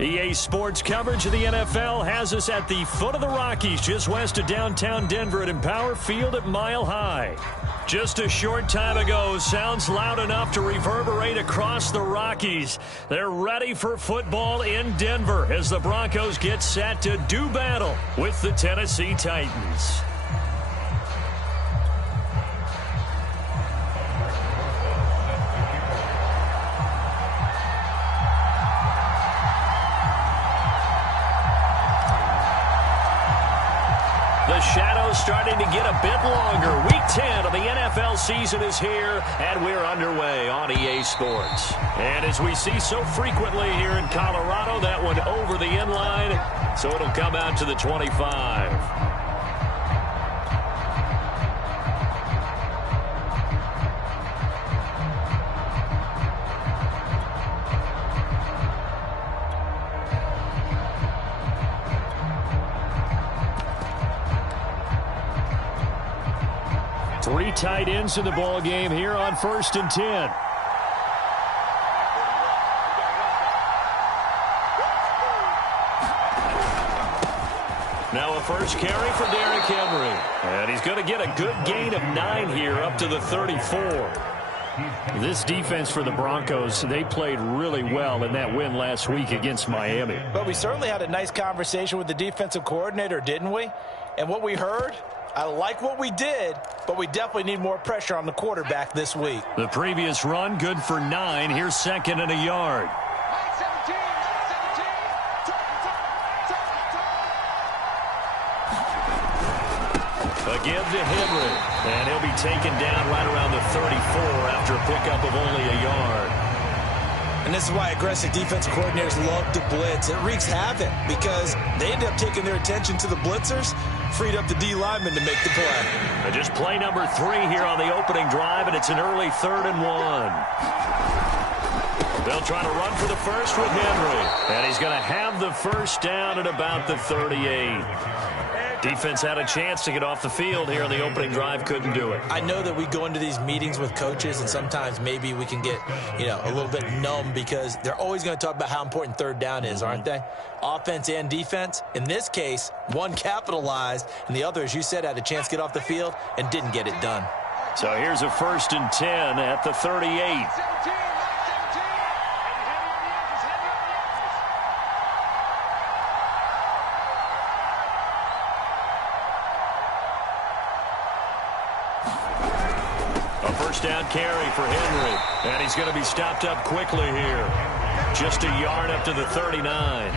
EA Sports coverage of the NFL has us at the foot of the Rockies, just west of downtown Denver at Empower Field at Mile High. Just a short time ago, sounds loud enough to reverberate across the Rockies. They're ready for football in Denver as the Broncos get set to do battle with the Tennessee Titans. The shadow's starting to get a bit longer. Week 10 of the NFL season is here, and we're underway on EA Sports. And as we see so frequently here in Colorado, that one over the inline, so it'll come out to the 25. 3 tight ends in the ball game here on 1st and 10. Now a first carry for Derrick Henry. And he's going to get a good gain of 9 here up to the 34. This defense for the Broncos, they played really well in that win last week against Miami. But we certainly had a nice conversation with the defensive coordinator, didn't we? And what we heard, I like what we did, but we definitely need more pressure on the quarterback this week. The previous run, good for 9. Here's 2nd and a yard. A give to Henry, and he'll be taken down right around the 34 after a pickup of only a yard. And this is why aggressive defensive coordinators love to blitz. It wreaks havoc because they end up taking their attention to the blitzers, freed up the D lineman to make the play. And just play number 3 here on the opening drive, and it's an early 3rd and 1. They'll try to run for the first with Henry, and he's going to have the first down at about the 38. Defense had a chance to get off the field here on the opening drive, couldn't do it. I know that we go into these meetings with coaches, and sometimes maybe we can get, a little bit numb because they're always going to talk about how important 3rd down is, aren't they? Offense and defense. In this case, one capitalized, and the other, as you said, had a chance to get off the field and didn't get it done. So here's a 1st and 10 at the 38. Down carry for Henry, and he's going to be stopped up quickly here. Just a yard up to the 39. Now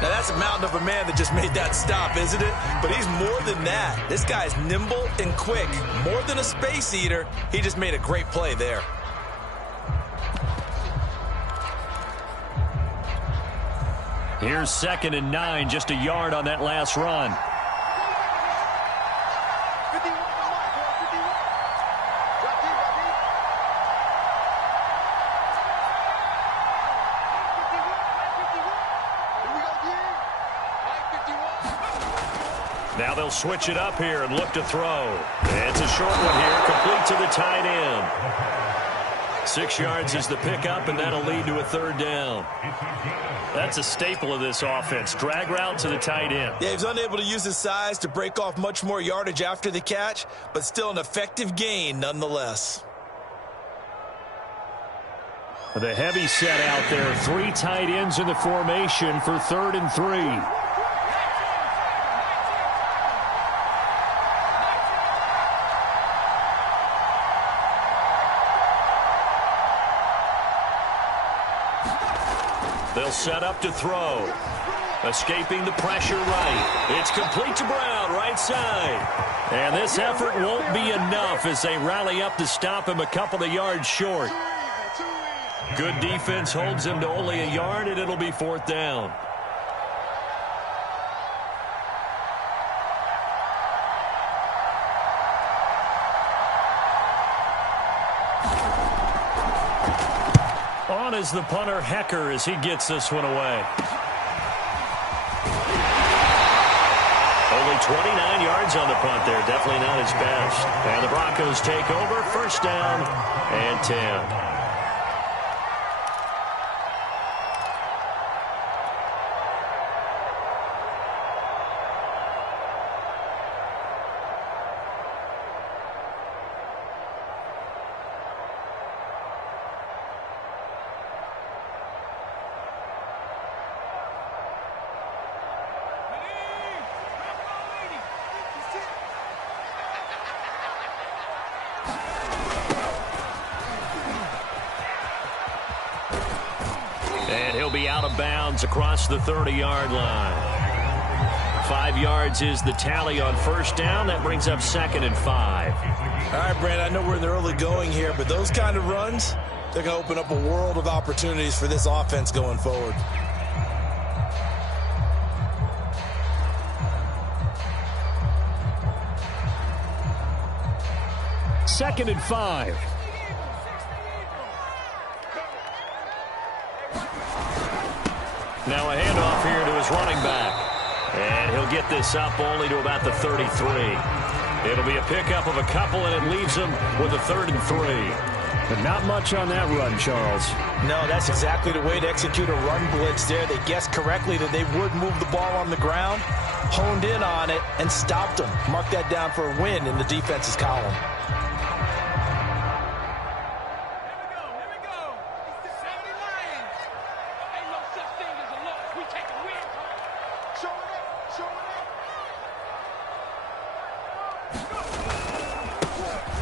that's a mountain of a man that just made that stop, isn't it? But he's more than that. This guy's nimble and quick. More than a space eater, he just made a great play there. Here's 2nd and 9, just a yard on that last run. Now they'll switch it up here and look to throw. It's a short one here, complete to the tight end. 6 yards is the pickup, and that'll lead to a 3rd down. That's a staple of this offense. Drag route to the tight end. Yeah, he's unable to use his size to break off much more yardage after the catch, but still an effective gain nonetheless. The heavy set out there. 3 tight ends in the formation for 3rd and 3. They'll set up to throw. Escaping the pressure right. It's complete to Brown, right side. And this effort won't be enough as they rally up to stop him a couple of yards short. Good defense holds him to only a yard, and it'll be 4th down. On is the punter, Hecker, as he gets this one away. Only 29 yards on the punt there. Definitely not his best. And the Broncos take over. 1st down and 10. be out of bounds across the 30-yard line. 5 yards is the tally on first down. That brings up 2nd and 5. All right, Brandon, I know we're in the early going here, but those kind of runs, they're going to open up a world of opportunities for this offense going forward. Second and 5. Now a handoff here to his running back. And he'll get this up only to about the 33. It'll be a pickup of a couple, and it leaves him with a 3rd and 3. But not much on that run, Charles. No, that's exactly the way to execute a run blitz there. They guessed correctly that they would move the ball on the ground, honed in on it, and stopped them. Mark that down for a win in the defense's column.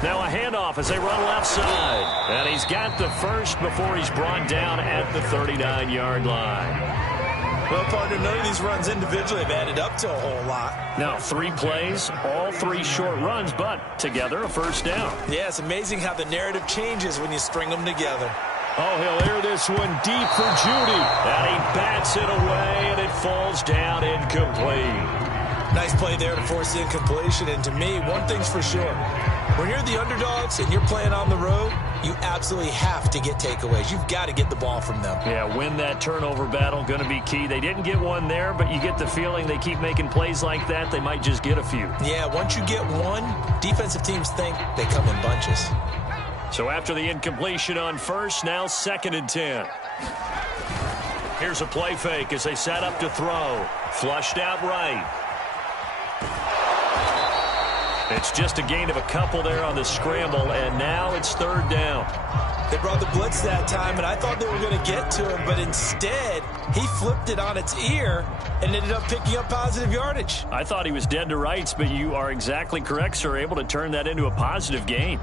Now a handoff as they run left side. And he's got the first before he's brought down at the 39-yard line. Well, partner, none of these runs individually have added up to a whole lot. Now 3 plays, all 3 short runs, but together a first down. Yeah, it's amazing how the narrative changes when you string them together. Oh, he'll air this one deep for Judy. And he bats it away, and it falls down incomplete. Nice play there to force the incompletion. And to me, one thing's for sure. When you're the underdogs and you're playing on the road, you absolutely have to get takeaways. You've got to get the ball from them. Yeah, win that turnover battle, going to be key. They didn't get one there, but you get the feeling they keep making plays like that, they might just get a few. Yeah, once you get one, defensive teams think they come in bunches. So after the incompletion on first, now 2nd and 10. Here's a play fake as they set up to throw. Flushed out right. It's just a gain of a couple there on the scramble, and now it's 3rd down. They brought the blitz that time, and I thought they were going to get to him, but instead, he flipped it on its ear and ended up picking up positive yardage. I thought he was dead to rights, but you are exactly correct, sir, able to turn that into a positive gain.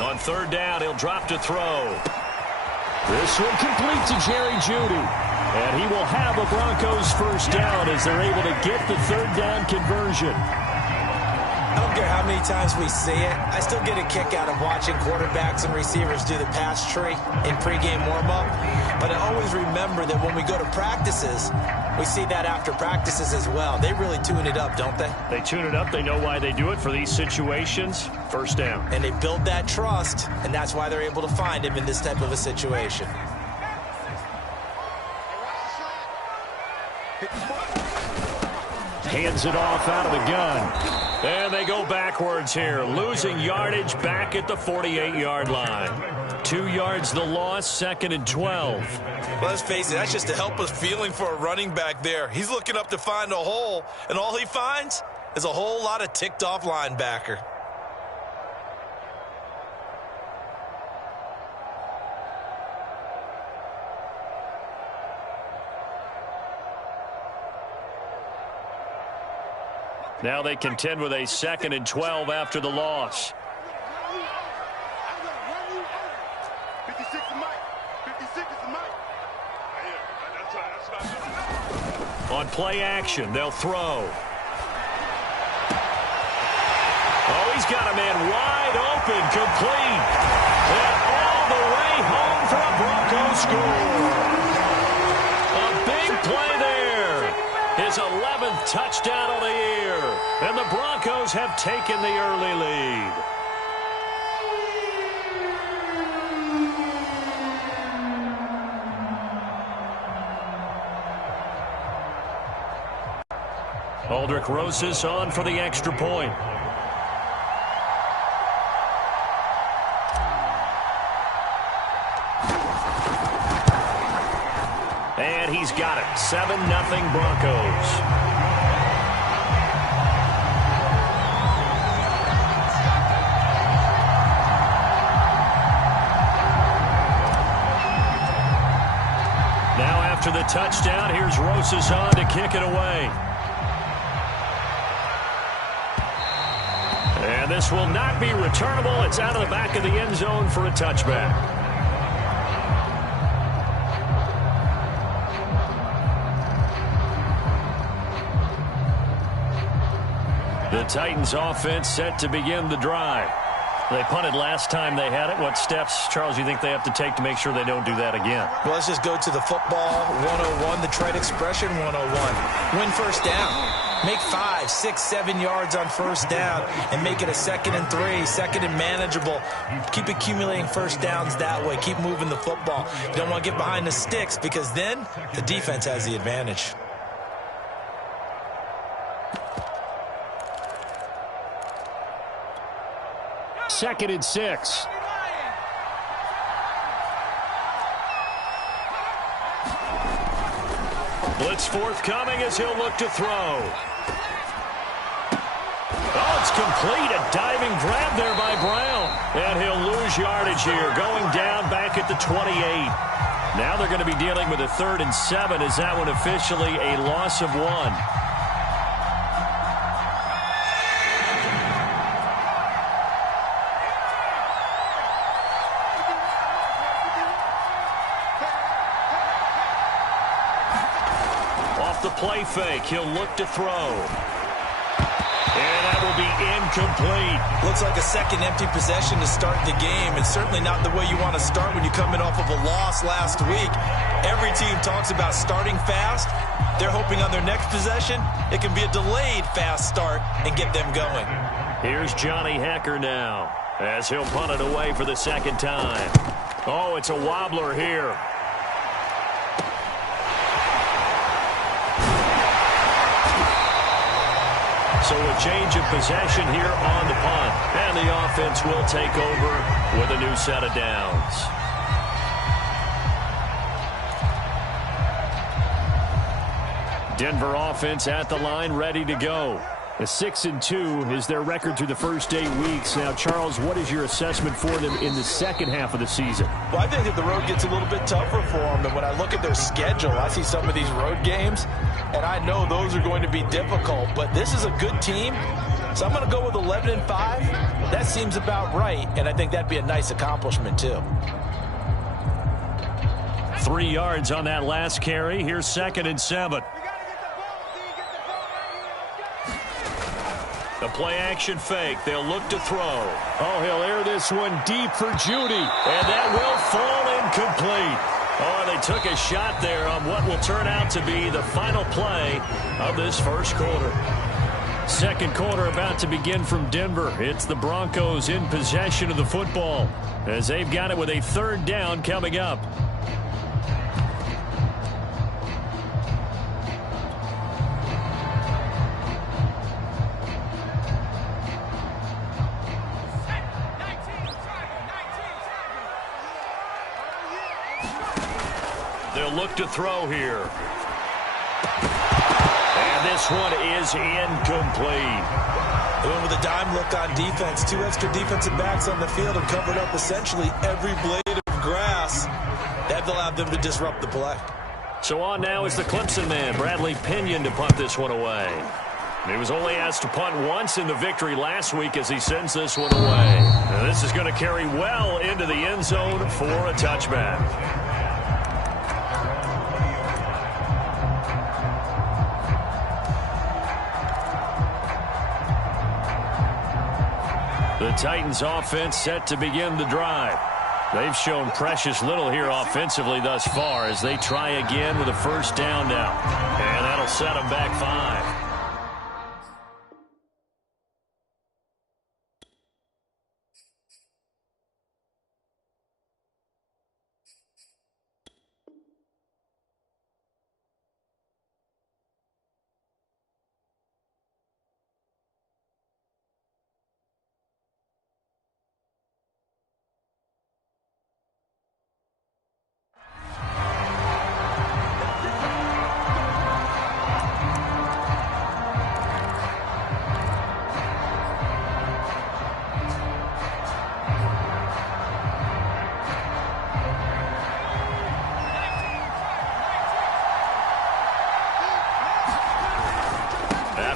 On 3rd down, he'll drop to throw. This one complete to Jerry Jeudy. And he will have a Broncos first down as they're able to get the 3rd down conversion. I don't care how many times we see it. I still get a kick out of watching quarterbacks and receivers do the pass tree in pregame warm-up. But I always remember that when we go to practices, we see that after practices as well. They really tune it up, don't they? They tune it up. They know why they do it for these situations. First down. And they build that trust, and that's why they're able to find him in this type of a situation. Hands it off out of the gun. And they go backwards here, losing yardage back at the 48-yard line. 2 yards the loss, 2nd and 12. Well, let's face it, that's just a helpless feeling for a running back there. He's looking up to find a hole, and all he finds is a whole lot of ticked-off linebacker. Now they contend with a 2nd and 12 after the loss. On play action, they'll throw. Oh, he's got a man wide open, complete. And all the way home for a Broncos score. A big play there. His 11th touchdown of the year. And the Broncos have taken the early lead. Aldrich Rosas on for the extra point. he's got it. 7-0 Broncos. Now after the touchdown, here's Rosazon to kick it away. And this will not be returnable. It's out of the back of the end zone for a touchback. The Titans offense set to begin the drive. They punted last time they had it. What steps, Charles, you think they have to take to make sure they don't do that again? Well, let's just go to the football 101, the trade expression 101. Win first down. Make 5, 6, 7 yards on first down and make it a 2nd and 3, 2nd and manageable. Keep accumulating first downs that way. Keep moving the football. You don't want to get behind the sticks because then the defense has the advantage. Second and 6. Blitz forthcoming as he'll look to throw. Oh, it's complete. A diving grab there by Brown. And he'll lose yardage here, going down back at the 28. Now they're going to be dealing with a 3rd and 7. Is that one officially a loss of 1? The play fake. He'll look to throw. And that will be incomplete. Looks like a second empty possession to start the game, and certainly not the way you want to start when you're coming off of a loss last week. Every team talks about starting fast. They're hoping on their next possession it can be a delayed fast start and get them going. Here's Johnny Hecker now as he'll punt it away for the 2nd time. Oh, it's a wobbler here. So a change of possession here on the punt. And the offense will take over with a new set of downs. Denver offense at the line, ready to go. A 6-2 is their record through the first 8 weeks. Now, Charles, what is your assessment for them in the second half of the season? Well, I think that the road gets a little bit tougher for them. And when I look at their schedule, I see some of these road games, and I know those are going to be difficult. But this is a good team, so I'm going to go with 11-5. That seems about right, and I think that'd be a nice accomplishment, too. 3 yards on that last carry. Here's 2nd and 7. The play-action fake. They'll look to throw. Oh, he'll air this one deep for Judy. And that will fall incomplete. Oh, they took a shot there on what will turn out to be the final play of this first quarter. Second quarter about to begin from Denver. It's the Broncos in possession of the football as they've got it with a 3rd down coming up. They'll look to throw here. And this one is incomplete. They went with a dime look on defense. 2 extra defensive backs on the field and covered up essentially every blade of grass. That allowed them to disrupt the play. So on now is the Clemson man, Bradley Pinion, to punt this one away. He was only asked to punt once in the victory last week as he sends this one away. Now this is going to carry well into the end zone for a touchback. The Titans offense set to begin the drive. They've shown precious little here offensively thus far as they try again with a 1st down now. And that'll set them back 5.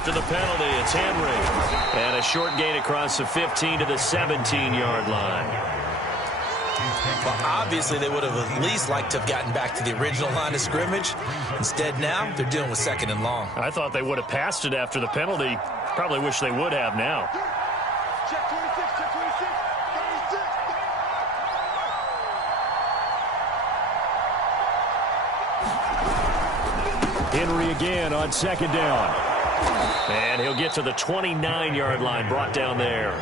After the penalty, it's Henry. And a short gain across the 15 to the 17-yard line. Well, obviously, they would have at least liked to have gotten back to the original line of scrimmage. Instead, now, they're dealing with 2nd and long. I thought they would have passed it after the penalty. Probably wish they would have now. Check 26, check 26, 36. Henry again on 2nd down. And he'll get to the 29-yard line, brought down there.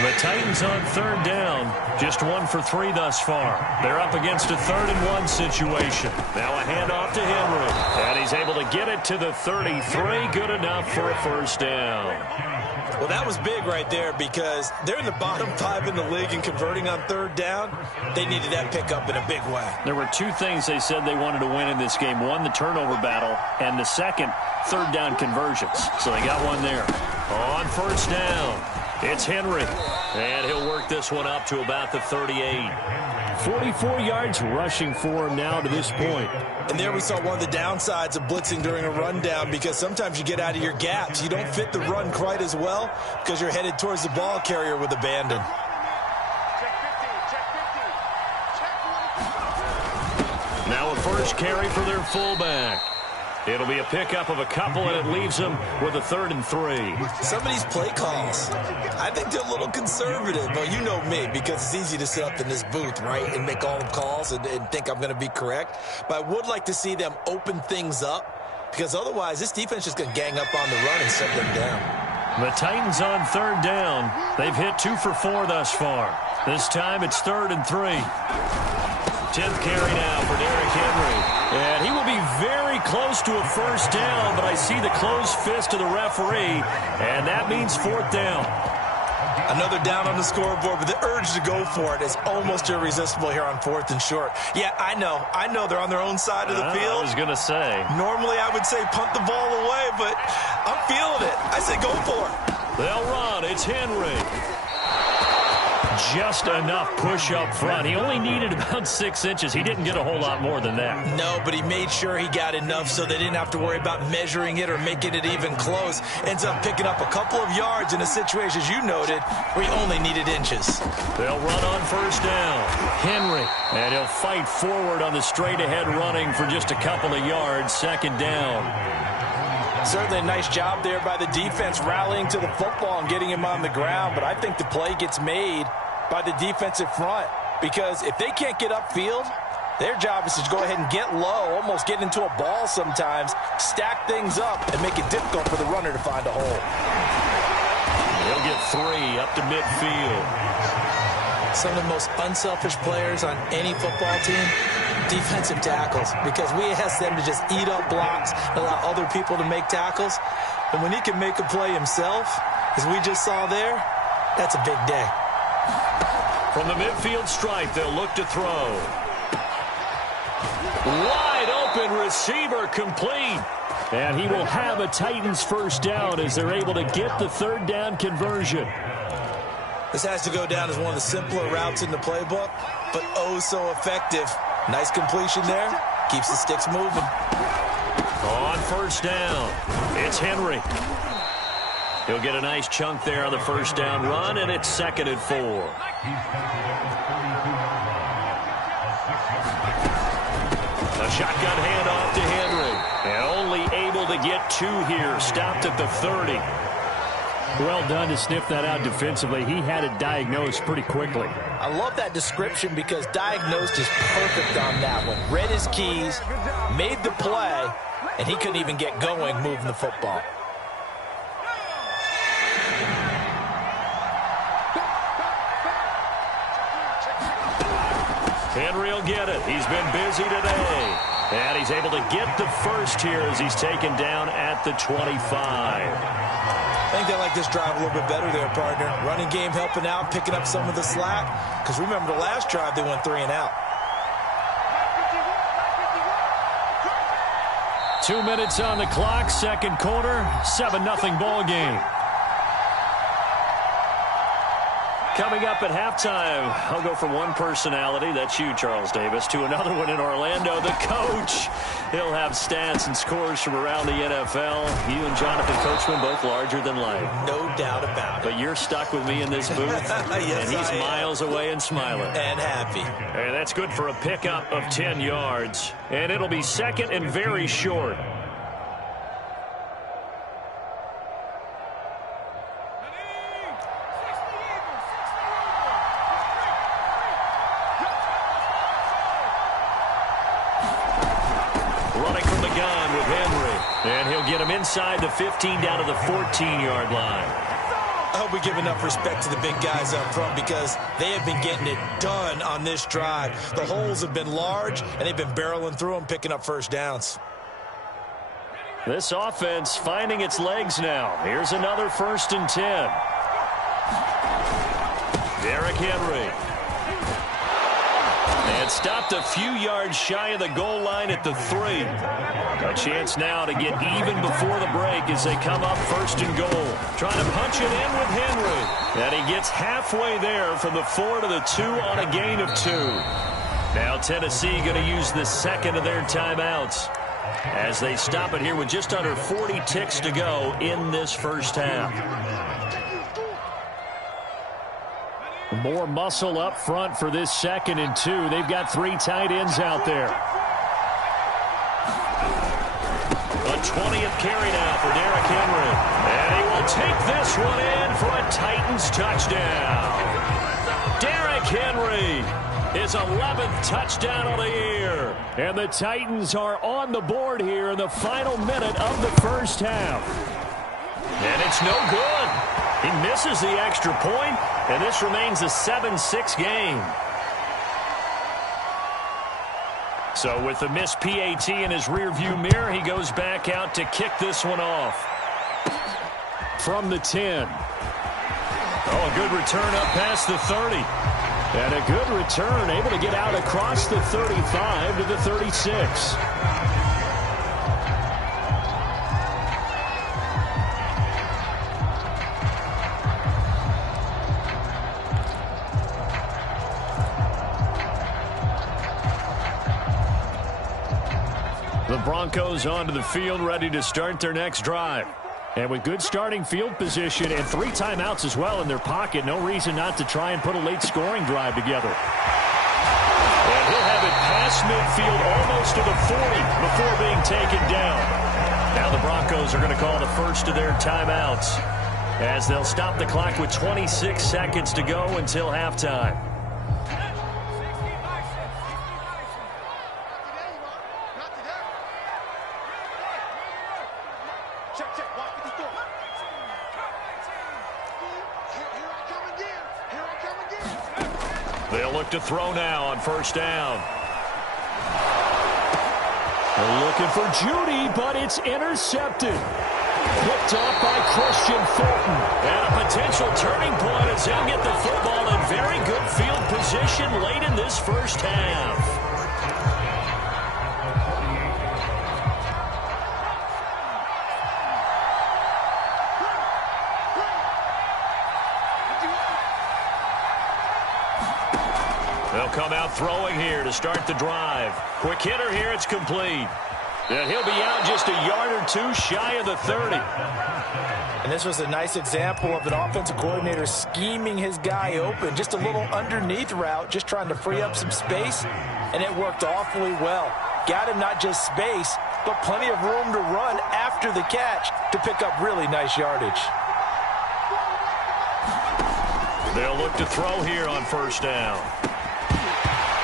The Titans on 3rd down, just 1 for 3 thus far. They're up against a 3rd and 1 situation. Now a handoff to Henry, and he's able to get it to the 33, good enough for a 1st down. Well, that was big right there because they're in the bottom 5 in the league and converting on 3rd down. They needed that pickup in a big way. There were 2 things they said they wanted to win in this game. One, the turnover battle, and the second, 3rd down conversions. So they got one there. On 1st down, it's Henry, and he'll work this one up to about the 38. 44 yards rushing for him now to this point. And there we saw one of the downsides of blitzing during a rundown because sometimes you get out of your gaps. You don't fit the run quite as well because you're headed towards the ball carrier with abandon. Check 50, check 50. Check 1. Now a first carry for their fullback. It'll be a pickup of a couple, and it leaves them with a 3rd and 3. Some of these play calls, I think they're a little conservative. But you know me, because it's easy to sit up in this booth, right, and make all the calls and think I'm going to be correct. But I would like to see them open things up because otherwise this defense is going to gang up on the run and shut them down. The Titans on 3rd down. They've hit 2 for 4 thus far. This time it's 3rd and 3. 10th carry now for Derrick Henry. And he will be very close to a 1st down, but I see the closed fist of the referee, and that means 4th down. Another down on the scoreboard, but the urge to go for it is almost irresistible here on 4th and short. Yeah, I know they're on their own side of the field. I was going to say. Normally I would say punt the ball away, but I'm feeling it. I say go for it. They'll run. It's Henry. Just enough push up front. He only needed about 6 inches. He didn't get a whole lot more than that. No, but he made sure he got enough so they didn't have to worry about measuring it or making it even close. Ends up picking up a couple of yards in a situation, as you noted, where he only needed inches. They'll run on 1st down. Henry, and he'll fight forward on the straight-ahead running for just a couple of yards. 2nd down. Certainly a nice job there by the defense rallying to the football and getting him on the ground, but I think the play gets made by the defensive front because if they can't get upfield, their job is to go ahead and get low, almost get into a ball sometimes, stack things up, and make it difficult for the runner to find a hole. He'll get 3 up to midfield. Some of the most unselfish players on any football team, defensive tackles, because we ask them to just eat up blocks and allow other people to make tackles. And when he can make a play himself, as we just saw there, that's a big day. From the midfield stripe, they'll look to throw. Wide open receiver complete. And he will have a Titans 1st down as they're able to get the 3rd down conversion. This has to go down as one of the simpler routes in the playbook, but oh so effective. Nice completion there. Keeps the sticks moving. On 1st down, it's Henry. He'll get a nice chunk there on the 1st down run, and it's 2nd and 4. A shotgun handoff to Henry. And only able to get 2 here. Stopped at the 30. Well done to sniff that out defensively. He had it diagnosed pretty quickly. I love that description because diagnosed is perfect on that one. Read his keys, made the play, and he couldn't even get going moving the football. Henry will get it. He's been busy today. And he's able to get the 1st here as he's taken down at the 25. I think they like this drive a little bit better there, partner. Running game helping out, picking up some of the slack. Because remember the last drive, they went 3 and out. 2 minutes on the clock, 2nd quarter, 7-0 ball game. Coming up at halftime, I'll go from one personality, that's you, Charles Davis, to another one in Orlando, the coach. He'll have stats and scores from around the NFL. You and Jonathan Coachman both larger than life. No doubt about it. But you're stuck with me in this booth, yes, and he's miles away and smiling. And happy. And that's good for a pickup of 10 yards. And it'll be second and very short. And he'll get him inside the 15 down to the 14-yard line. I hope we give enough respect to the big guys up front because they have been getting it done on this drive. The holes have been large, and they've been barreling through them, picking up first downs. This offense finding its legs now. Here's another 1st and 10. Derrick Henry. And stopped a few yards shy of the goal line at the 3. A chance now to get even before the break as they come up 1st and goal. Trying to punch it in with Henry. And he gets halfway there from the 4 to the 2 on a gain of 2. Now Tennessee going to use the second of their timeouts as they stop it here with just under 40 ticks to go in this first half. More muscle up front for this 2nd and 2. They've got 3 tight ends out there. A 20th carry now for Derrick Henry. And he will take this one in for a Titans touchdown. Derrick Henry, his 11th touchdown of the year. And the Titans are on the board here in the final minute of the first half. And it's no good. He misses the extra point, and this remains a 7-6 game. So with the missed PAT in his rearview mirror, he goes back out to kick this one off. From the 10. Oh, a good return up past the 30. And a good return, able to get out across the 35 to the 36. The Broncos onto the field, ready to start their next drive. And with good starting field position and 3 timeouts as well in their pocket, no reason not to try and put a late scoring drive together. And he'll have it past midfield almost to the 40 before being taken down. Now the Broncos are going to call the first of their timeouts as they'll stop the clock with 26 seconds to go until halftime. They'll look to throw now on first down. They're looking for Judy, but it's intercepted. Picked off by Christian Fulton. And a potential turning point as they'll get the football in very good field position late in this first half. They'll come out throwing here to start the drive. Quick hitter here, it's complete. And he'll be out just a yard or 2 shy of the 30. And this was a nice example of an offensive coordinator scheming his guy open. Just a little underneath route, just trying to free up some space, and it worked awfully well. Got him not just space, but plenty of room to run after the catch to pick up really nice yardage. They'll look to throw here on first down.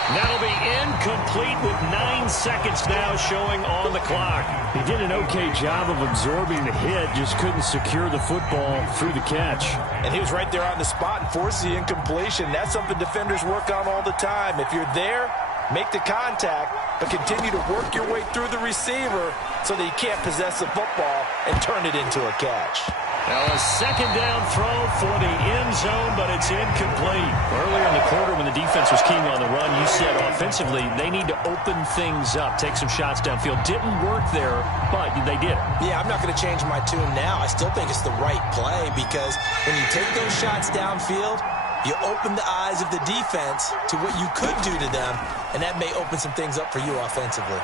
That'll be incomplete with 9 seconds now showing on the clock. He did an okay job of absorbing the hit, just couldn't secure the football through the catch. And he was right there on the spot and forced the incompletion. That's something defenders work on all the time. If you're there, make the contact, but continue to work your way through the receiver so that you can't possess the football and turn it into a catch. Now a second down throw for the end zone, but it's incomplete. Earlier in the quarter when the defense was keying on the run, you said offensively they need to open things up, take some shots downfield. Didn't work there, but they did. Yeah, I'm not going to change my tune now. I still think it's the right play because when you take those shots downfield, You open the eyes of the defense to what you could do to them, and that may open some things up for you offensively.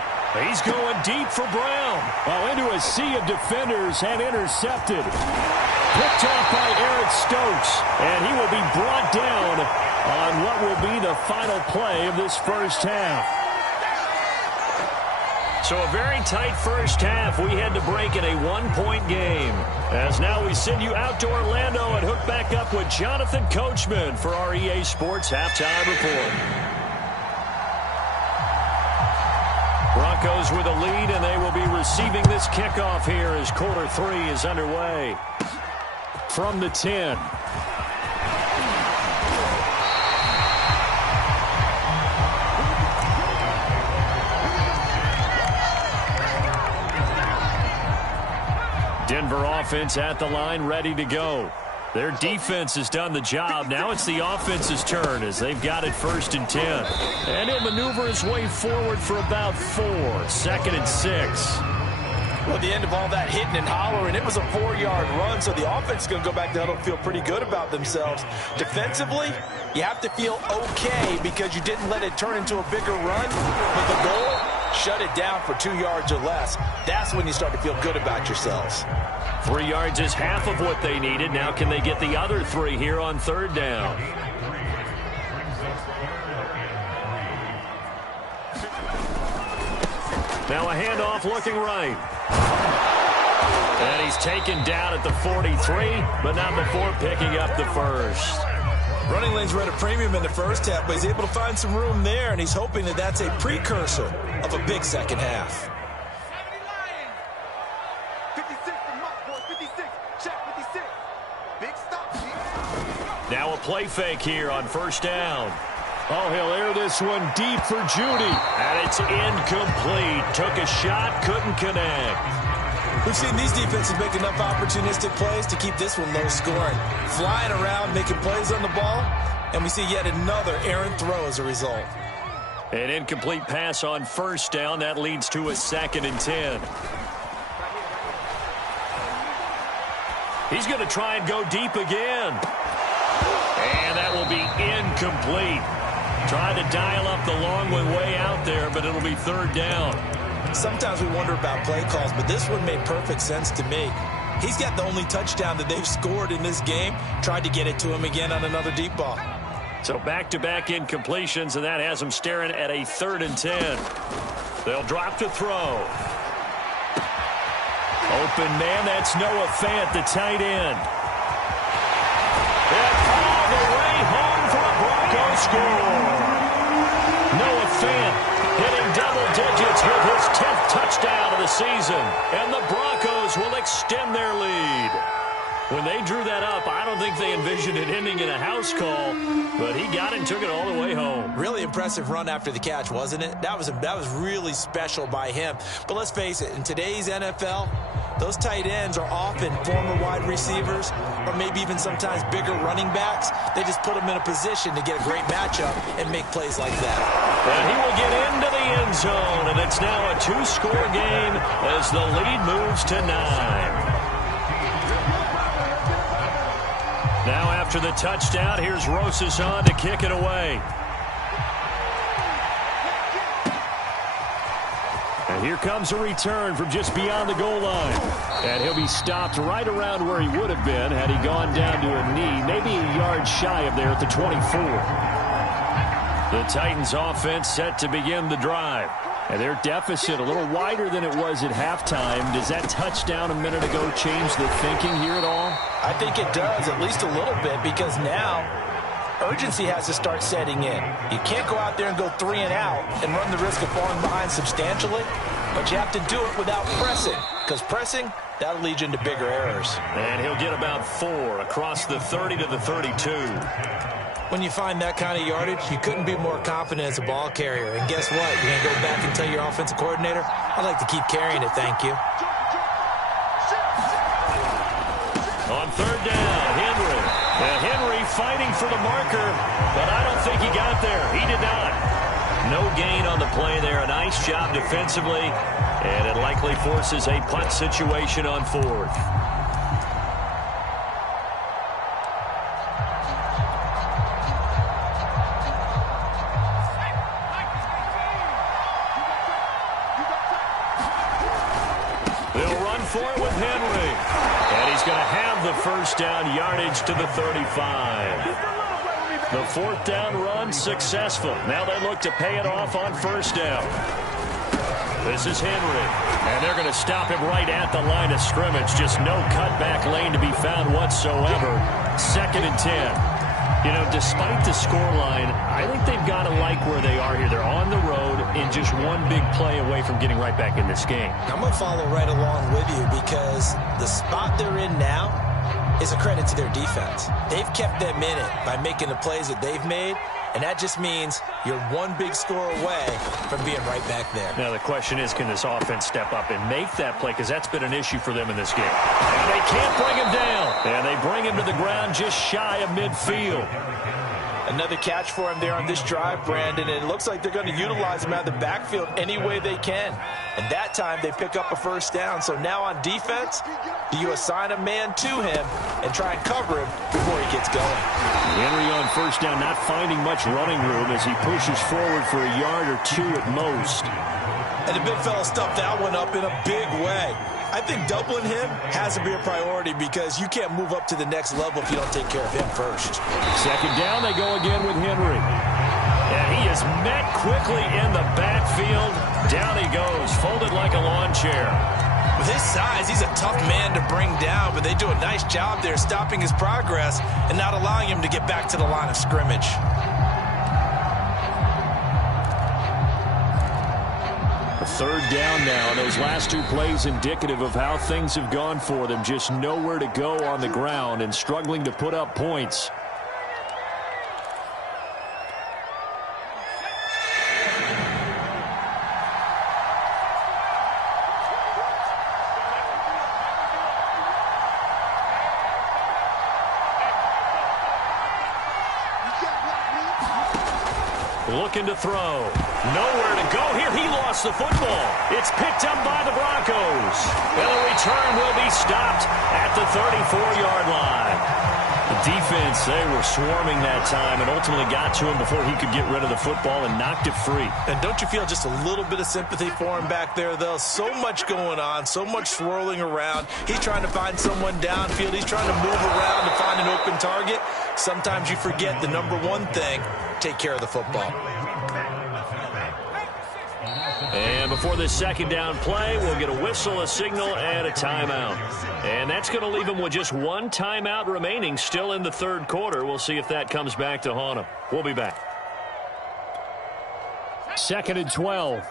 He's going deep for Brown. Well, into a sea of defenders and intercepted. Picked off by Eric Stokes, and he will be brought down on what will be the final play of this first half. So a very tight first half. We had to break in a one-point game. As now we send you out to Orlando and hook back up with Jonathan Coachman for our EA Sports Halftime Report. Broncos with a lead, and they will be receiving this kickoff here as quarter 3 is underway. From the 10. Denver offense at the line, ready to go. Their defense has done the job. Now it's the offense's turn as they've got it 1st and 10. And he'll maneuver his way forward for about 4. 2nd and 6. Well, at the end of all that hitting and hollering, it was a 4-yard run, so the offense is going to go back there and feel pretty good about themselves. Defensively, you have to feel okay because you didn't let it turn into a bigger run. But the goal, shut it down for 2 yards or less. That's when you start to feel good about yourselves. 3 yards is half of what they needed. Now can they get the other 3 here on 3rd down? Now a handoff looking right. And he's taken down at the 43, but not before picking up the first. Running lanes were at a premium in the first half, but he's able to find some room there, and he's hoping that that's a precursor of a big second half. 56 from Mark, boys. 56. Check 56. Big stop. Now a play fake here on 1st down. Oh, he'll air this one deep for Judy. And it's incomplete. Took a shot, couldn't connect. We've seen these defenses make enough opportunistic plays to keep this one low scoring. Flying around, making plays on the ball, and we see yet another errant throw as a result. An incomplete pass on 1st down. That leads to a 2nd and 10. He's going to try and go deep again. And that will be incomplete. Trying to dial up the long one way out there, but it'll be 3rd down. Sometimes we wonder about play calls, but this one made perfect sense to me. He's got the only touchdown that they've scored in this game. Tried to get it to him again on another deep ball. So back-to-back incompletions, and that has them staring at a 3rd and 10. They'll drop to throw. Open man, that's Noah Fant, the tight end. And all the way home for a Broncos score. Noah Fant hitting double digits with his 10th touchdown of the season. And the Broncos will extend their lead. When they drew that up, I don't think they envisioned it ending in a house call, but he got it and took it all the way home. Really impressive run after the catch, wasn't it? That was really special by him. But let's face it, in today's NFL, those tight ends are often former wide receivers or maybe even sometimes bigger running backs. They just put them in a position to get a great matchup and make plays like that. And he will get into the end zone, and it's now a 2-score game as the lead moves to 9. Now after the touchdown, here's Rosas on to kick it away. And here comes a return from just beyond the goal line. And he'll be stopped right around where he would have been had he gone down to a knee, maybe a yard shy of there at the 24. The Titans offense set to begin the drive. And their deficit a little wider than it was at halftime. Does that touchdown a minute ago change the thinking here at all? I think it does, at least a little bit, because now urgency has to start setting in. You can't go out there and go 3 and out and run the risk of falling behind substantially, but you have to do it without pressing, because pressing, that'll lead you into bigger errors. And he'll get about 4 across the 30 to the 32. When you find that kind of yardage, you couldn't be more confident as a ball carrier. And guess what? You're going to go back and tell your offensive coordinator, I'd like to keep carrying it, thank you. On 3rd down, Henry. And Henry fighting for the marker, but I don't think he got there. He did not. No gain on the play there. A nice job defensively, and it likely forces a punt situation on 4th. for it with Henry. And he's going to have the first down, yardage to the 35. The fourth down run successful. Now they look to pay it off on first down. This is Henry. And they're going to stop him right at the line of scrimmage. Just no cutback lane to be found whatsoever. 2nd and 10. You know, despite the scoreline, I think they've got to like where they are here. They're on the road and just one big play away from getting right back in this game. I'm going to follow right along with you because the spot they're in now is a credit to their defense. They've kept them in it by making the plays that they've made, and that just means you're one big score away from being right back there. Now the question is, can this offense step up and make that play? Because that's been an issue for them in this game. And they can't bring him down. And they bring him to the ground just shy of midfield. Another catch for him there on this drive, Brandon, and it looks like they're going to utilize him out of the backfield any way they can. And that time they pick up a first down. So now on defense, do you assign a man to him and try and cover him before he gets going? Henry on first down, not finding much running room as he pushes forward for a yard or two at most. And the big fella stuffed that one up in a big way. I think doubling him has to be a priority because you can't move up to the next level if you don't take care of him first. 2nd down, they go again with Henry. And he is met quickly in the backfield. Down he goes, folded like a lawn chair. With his size, he's a tough man to bring down, but they do a nice job there stopping his progress and not allowing him to get back to the line of scrimmage. Third down now. Those last two plays indicative of how things have gone for them. Just nowhere to go on the ground and struggling to put up points. Looking to throw. Nowhere to go here. He lost the football. It's picked up by the Broncos. And the return will be stopped at the 34-yard line. The defense, they were swarming that time and ultimately got to him before he could get rid of the football and knocked it free. And don't you feel just a little bit of sympathy for him back there, though? So much going on, so much swirling around. He's trying to find someone downfield. He's trying to move around to find an open target. Sometimes you forget the number one thing, take care of the football. And before this second down play, we'll get a whistle, a signal, and a timeout. And that's going to leave him with just one timeout remaining still in the third quarter. We'll see if that comes back to haunt him. We'll be back. 2nd and 12.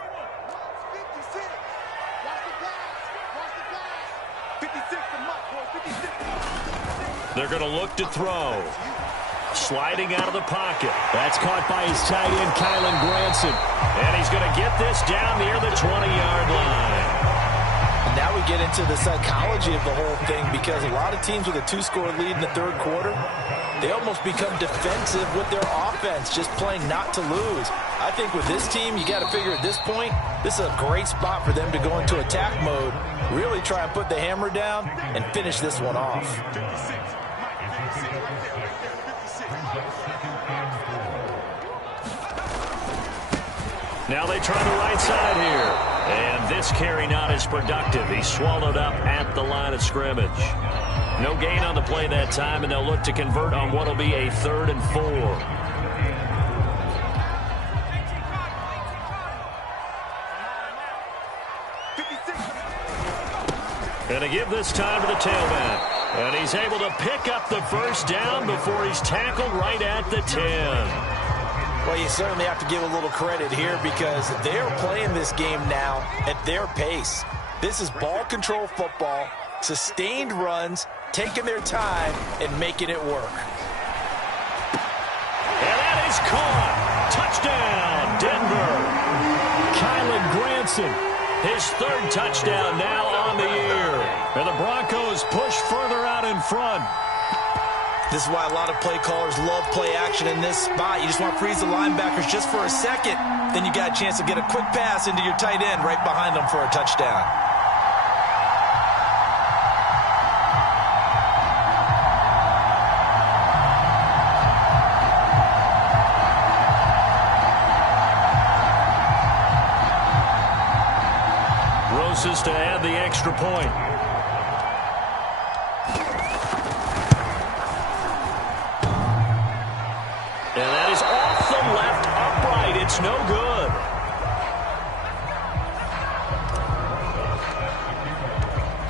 56 to Mott, boy, 56. They're going to look to throw. Sliding out of the pocket. That's caught by his tight end, Kylan Granson. And he's going to get this down near the 20-yard line. Now we get into the psychology of the whole thing because a lot of teams with a 2-score lead in the third quarter, they almost become defensive with their offense, just playing not to lose. I think with this team, you got to figure at this point, this is a great spot for them to go into attack mode, really try and put the hammer down and finish this one off. Now they try the right side here. And this carry not as productive. He's swallowed up at the line of scrimmage. No gain on the play that time, and they'll look to convert on what will be a 3rd and 4. Going to give this time to the tailback. And he's able to pick up the first down before he's tackled right at the 10. Well, you certainly have to give a little credit here because they're playing this game now at their pace. This is ball control football, sustained runs, taking their time and making it work. And that is caught. Touchdown, Denver. Kylan Granson. His 3rd touchdown now on the year. And the Broncos push further out in front. This is why a lot of play callers love play action in this spot. You just want to freeze the linebackers just for a second. Then you got a chance to get a quick pass into your tight end right behind them for a touchdown. Roses to add the extra point. left upright. It's no good.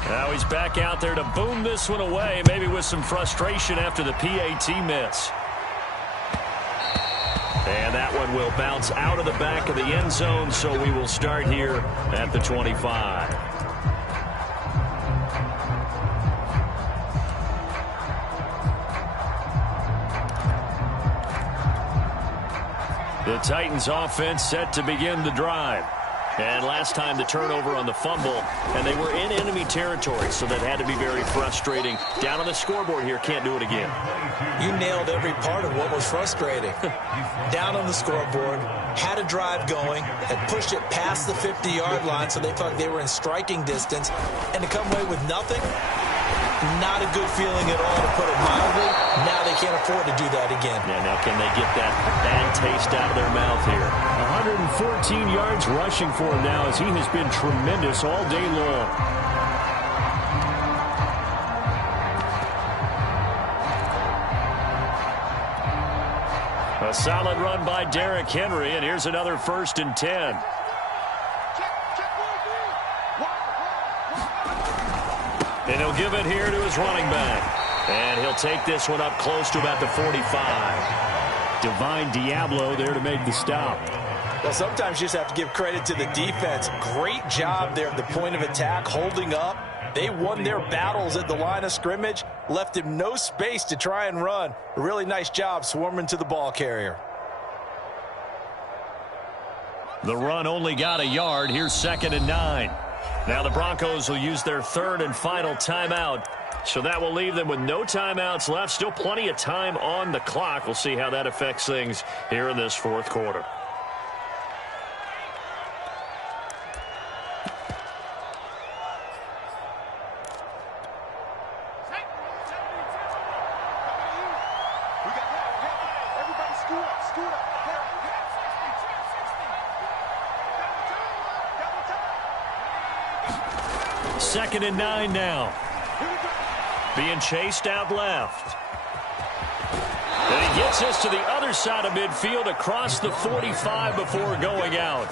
Now he's back out there to boom this one away, maybe with some frustration after the PAT miss. And that one will bounce out of the back of the end zone, so we will start here at the 25. The Titans offense set to begin the drive. And last time the turnover on the fumble, and they were in enemy territory, so that had to be very frustrating. Down on the scoreboard here, can't do it again. You nailed every part of what was frustrating. Down on the scoreboard, had a drive going, had pushed it past the 50-yard line, so they felt like they were in striking distance, and to come away with nothing, not a good feeling at all, to put it mildly. Now they can't afford to do that again. Yeah, now can they get that bad taste out of their mouth here? 114 yards rushing for him now, as he has been tremendous all day long. A solid run by Derrick Henry, and here's another 1st and 10. And he'll give it here to his running back. And he'll take this one up close to about the 45. Divine Diablo there to make the stop. Well, sometimes you just have to give credit to the defense. Great job there at the point of attack, holding up. They won their battles at the line of scrimmage, left him no space to try and run. A really nice job swarming to the ball carrier. The run only got a yard. Here's 2nd and 9. Now the Broncos will use their 3rd and final timeout. So that will leave them with no timeouts left. Still plenty of time on the clock. We'll see how that affects things here in this 4th quarter. Second and 9 now. Being chased out left. And he gets this to the other side of midfield across the 45 before going out.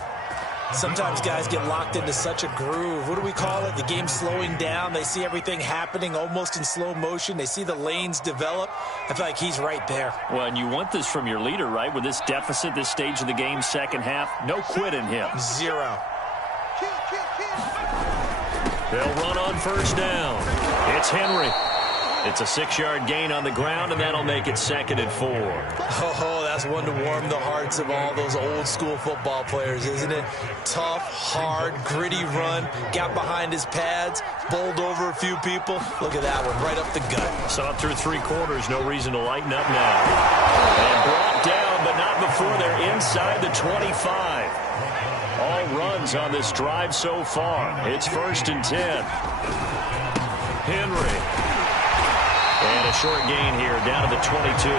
Sometimes guys get locked into such a groove. What do we call it? The game slowing down. They see everything happening almost in slow motion. They see the lanes develop. I feel like he's right there. Well, and you want this from your leader, right? With this deficit, this stage of the game, second half, no quit in him. Zero. They'll run on 1st down. It's Henry. It's a 6-yard gain on the ground, and that'll make it 2nd and 4. Oh, that's one to warm the hearts of all those old-school football players, isn't it? Tough, hard, gritty run. Got behind his pads, bowled over a few people. Look at that one, right up the gut. Saw it through 3 quarters. No reason to lighten up now. And brought down, but not before they're inside the 25. All runs on this drive so far. It's 1st and 10. Henry. And a short gain here down to the 22.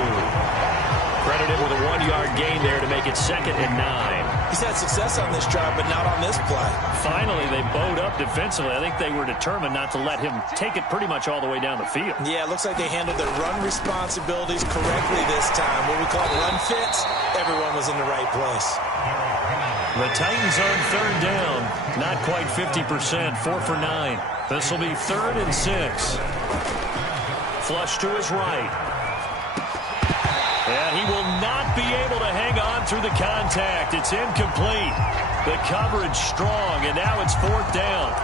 Credited with a 1-yard gain there to make it 2nd and 9. He's had success on this drive, but not on this play. Finally, they bowed up defensively. I think they were determined not to let him take it pretty much all the way down the field. Yeah, it looks like they handled their run responsibilities correctly this time. What we call run fits, everyone was in the right place. The Titans on 3rd down. Not quite 50%. 4 for 9. This will be 3rd and 6. Flush to his right. And he will not be able to hang on through the contact. It's incomplete. The coverage strong, and now it's 4th down.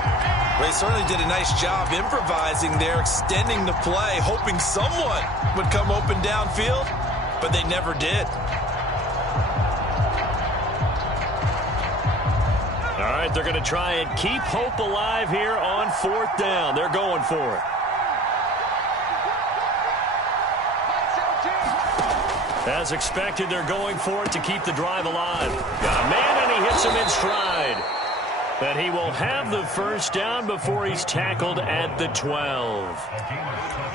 They certainly did a nice job improvising there, extending the play, hoping someone would come open downfield, but they never did. All right, they're going to try and keep hope alive here on 4th down. They're going for it. As expected, they're going for it to keep the drive alive. Got a man, and he hits him in stride. But he will have the 1st down before he's tackled at the 12.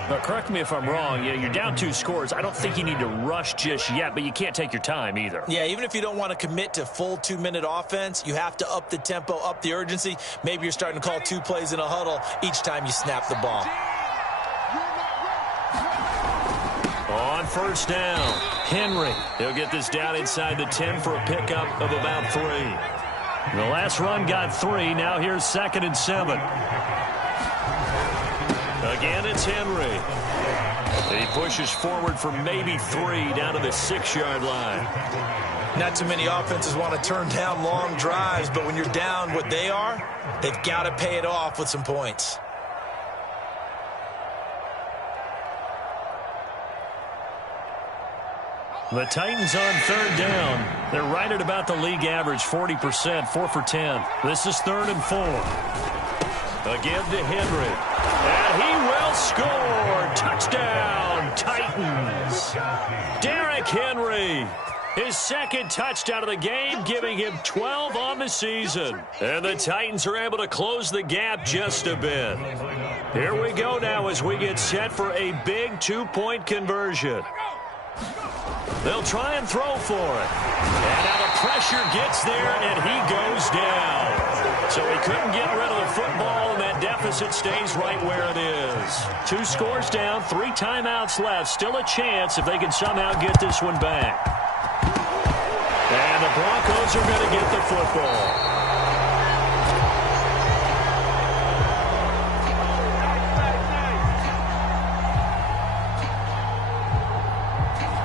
Now, correct me if I'm wrong. You're down 2 scores. I don't think you need to rush just yet, but you can't take your time either. Yeah, even if you don't want to commit to full 2-minute offense, you have to up the tempo, up the urgency. Maybe you're starting to call 2 plays in a huddle each time you snap the ball. On on first down. Henry, he'll get this down inside the 10 for a pickup of about 3. The last run got 3. Now here's 2nd and 7. Again, it's Henry. He pushes forward for maybe 3 down to the 6-yard line. Not too many offenses want to turn down long drives, but when you're down what they are, they've got to pay it off with some points. The Titans on 3rd down. They're right at about the league average, 40%, 4 for 10. This is 3rd and 4. Again to Henry. And he will score. Touchdown, Titans. Derrick Henry. His 2nd touchdown of the game, giving him 12 on the season. And the Titans are able to close the gap just a bit. Here we go now as we get set for a big 2-point conversion. They'll try and throw for it. And now the pressure gets there, and he goes down. So he couldn't get rid of the football, and that deficit stays right where it is. 2 scores down, 3 timeouts left. Still a chance if they can somehow get this one back. And the Broncos are going to get the football.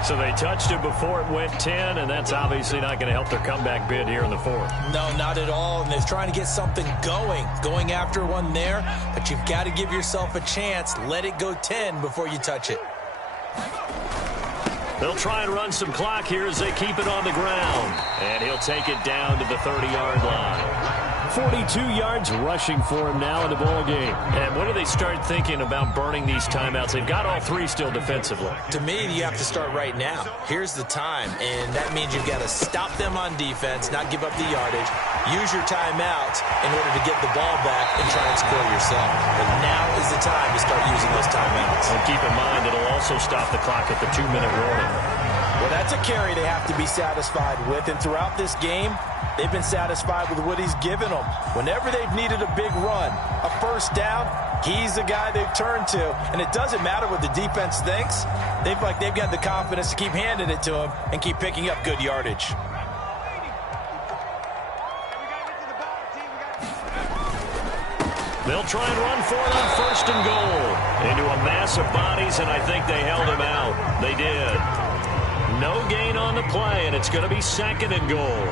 So they touched it before it went 10, and that's obviously not going to help their comeback bid here in the 4th. No, not at all, and they're trying to get something going after one there, but you've got to give yourself a chance. Let it go 10 before you touch it. They'll try and run some clock here as they keep it on the ground, and he'll take it down to the 30-yard line. 42 yards rushing for him now in the ball game. And when do they start thinking about burning these timeouts? They've got all 3 still defensively. To me, you have to start right now. Here's the time, and that means you've got to stop them on defense, not give up the yardage, use your timeouts in order to get the ball back and try and score yourself. But now is the time to start using those timeouts. And keep in mind, it'll also stop the clock at the 2-minute warning. Well, that's a carry they have to be satisfied with, and throughout this game, they've been satisfied with what he's given them. Whenever they've needed a big run, a first down, he's the guy they've turned to. And it doesn't matter what the defense thinks. They've got the confidence to keep handing it to him and keep picking up good yardage. They'll try and run for it on 1st and goal. Into a mass of bodies, and I think they held him out. They did. No gain on the play, and it's going to be 2nd and goal.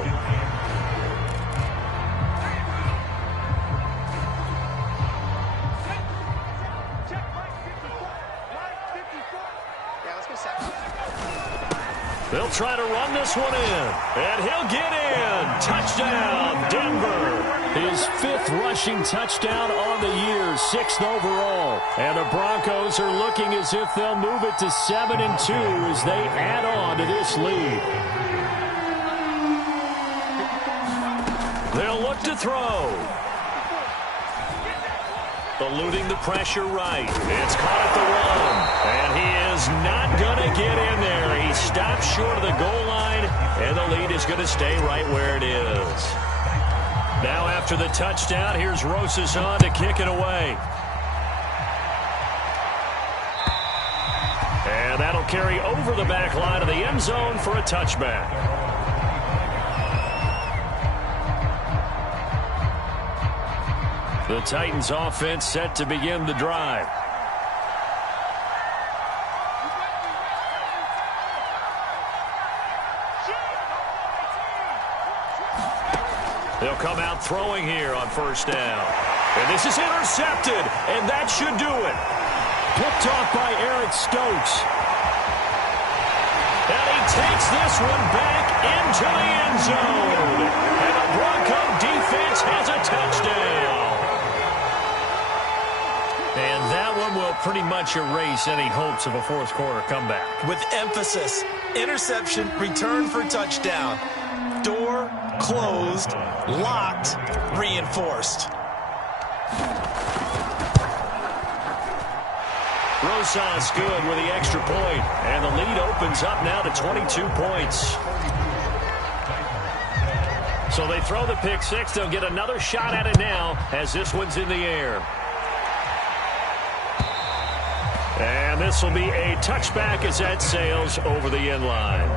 They'll try to run this one in, and he'll get in. Touchdown, Denver. His 5th rushing touchdown on the year, 6th overall. And the Broncos are looking as if they'll move it to 7-2 as they add on to this lead. They'll look to throw. Eluding the pressure right. It's caught at the 1. And he is not going to get in there. He stops short of the goal line, and the lead is going to stay right where it is. Now after the touchdown, here's Rosas on to kick it away. And that'll carry over the back line of the end zone for a touchback. The Titans offense set to begin the drive. They'll come out throwing here on 1st down. And this is intercepted, and that should do it. Picked off by Eric Stokes. And he takes this one back into the end zone. And the Bronco defense has a touchdown. And that one will pretty much erase any hopes of a 4th quarter comeback. With emphasis, interception, return for touchdown. Door closed, locked, reinforced. Rosas good with the extra point, and the lead opens up now to 22 points. So they throw the pick 6. They'll get another shot at it now as this one's in the air. And this will be a touchback as that sails over the end line.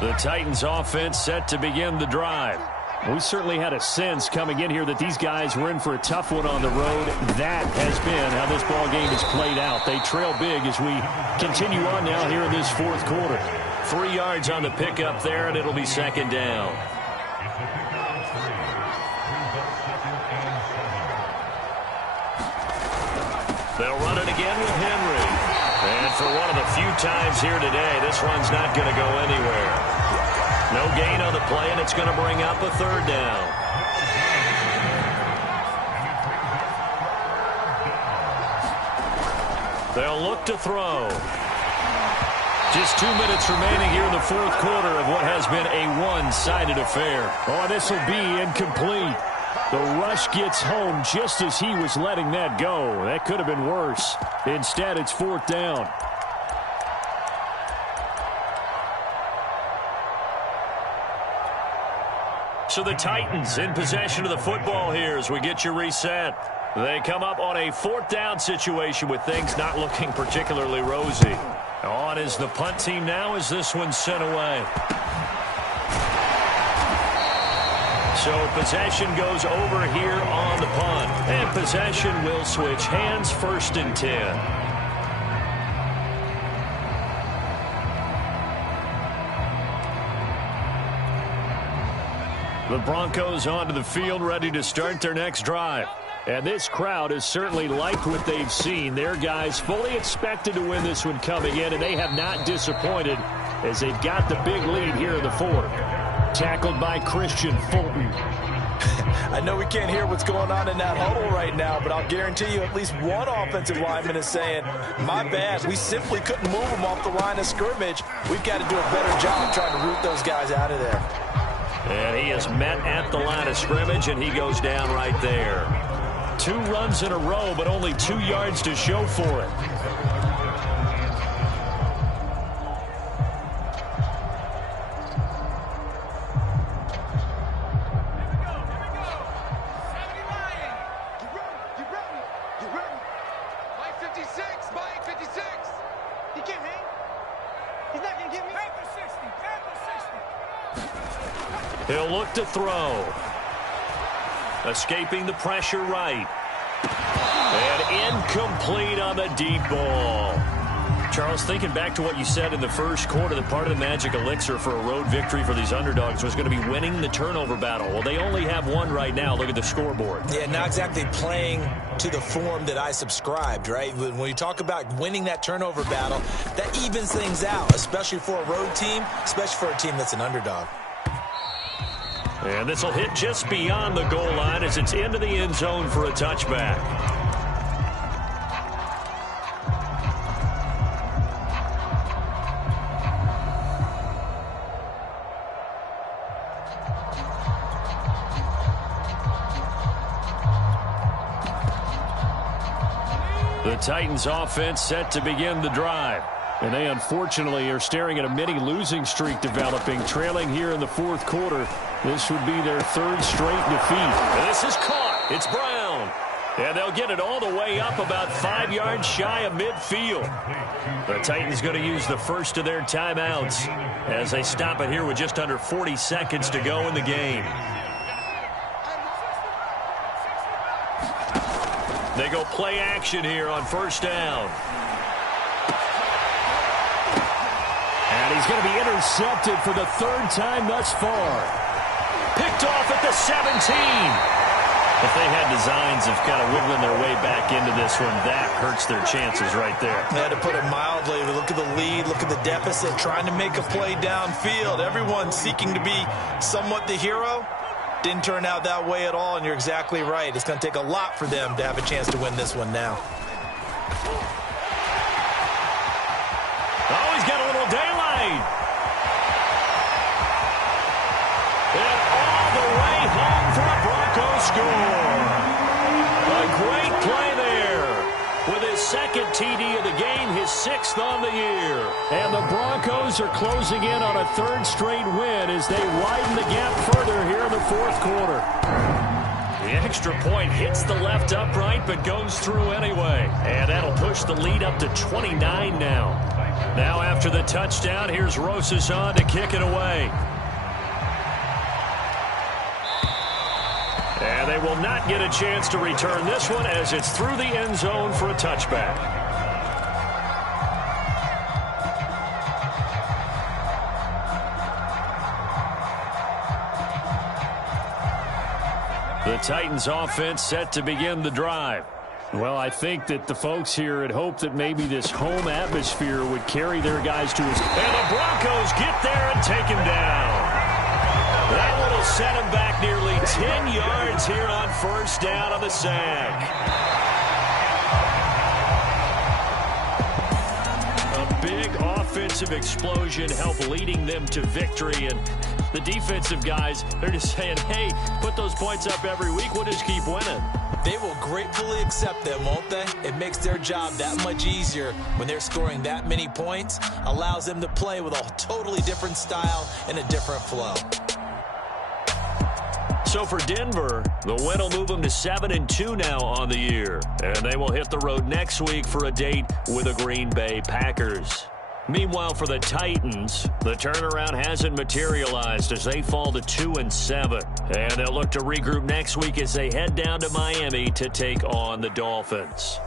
The Titans offense set to begin the drive. We certainly had a sense coming in here that these guys were in for a tough one on the road. That has been how this ball game has played out. They trail big as we continue on now here in this fourth quarter. 3 yards on the pickup there, and it'll be second down. They'll run it again with Henry. And for one of the few times here today, this run's not going to go anywhere. No gain on the play, and it's going to bring up a third down. They'll look to throw. Just 2 minutes remaining here in the fourth quarter of what has been a one-sided affair. Oh, this will be incomplete. The rush gets home just as he was letting that go. That could have been worse. Instead, it's fourth down. So the Titans in possession of the football here as we get you reset. They come up on a fourth down situation with things not looking particularly rosy. On is the punt team now as this one's sent away. So possession goes over here on the punt. And possession will switch hands, first and 10. The Broncos onto the field, ready to start their next drive. And this crowd has certainly liked what they've seen. Their guys fully expected to win this one coming in, and they have not disappointed as they've got the big lead here in the fourth. Tackled by Christian Fulton. I know we can't hear what's going on in that huddle right now, but I'll guarantee you at least one offensive lineman is saying, my bad, we simply couldn't move them off the line of scrimmage. We've got to do a better job trying to root those guys out of there. And he is met at the line of scrimmage, and he goes down right there. 2 runs in a row, but only 2 yards to show for it. He'll look to throw. Escaping the pressure right. And incomplete on the deep ball. Charles, thinking back to what you said in the first quarter, that part of the magic elixir for a road victory for these underdogs was going to be winning the turnover battle. Well, they only have one right now. Look at the scoreboard. Yeah, not exactly playing to the form that I subscribed, right? When we talk about winning that turnover battle, that evens things out, especially for a road team, especially for a team that's an underdog. And this will hit just beyond the goal line as it's into the end zone for a touchback. The Titans offense set to begin the drive. And they unfortunately are staring at a mini losing streak developing, trailing here in the fourth quarter. This would be their 3rd straight defeat. And this is caught. It's Brown. And they'll get it all the way up about 5 yards shy of midfield. The Titans going to use the first of their timeouts as they stop it here with just under 40 seconds to go in the game. They go play action here on first down. And he's going to be intercepted for the 3rd time thus far. Picked off at the 17. If they had designs of kind of wiggling their way back into this one, that hurts their chances right there. Yeah, to put it mildly, look at the lead, look at the deficit, trying to make a play downfield. Everyone seeking to be somewhat the hero. Didn't turn out that way at all, and you're exactly right. It's going to take a lot for them to have a chance to win this one now. Oh, he's got a little daylight. And all the way home for a Broncos score. A great play there with his second TD of the game, his 6th on the year. And the Broncos are closing in on a 3rd straight win as they widen the gap further here in the 4th quarter. The extra point hits the left upright but goes through anyway. And that'll push the lead up to 29 now. Now after the touchdown, here's Rosas on to kick it away. And they will not get a chance to return this one as it's through the end zone for a touchback. The Titans offense set to begin the drive. Well, I think that the folks here had hoped that maybe this home atmosphere would carry their guys to his... And the Broncos get there and take him down. That one will set him back nearly 10 yards here on 1st down on the sack. A big offensive explosion helped leading them to victory, and the defensive guys, they're just saying, hey, put those points up every week, we'll just keep winning. They will gratefully accept them, won't they? It makes their job that much easier when they're scoring that many points, allows them to play with a totally different style and a different flow. So for Denver, the win will move them to 7-2 now on the year. And they will hit the road next week for a date with the Green Bay Packers. Meanwhile, for the Titans, the turnaround hasn't materialized as they fall to 2-7. And they'll look to regroup next week as they head down to Miami to take on the Dolphins.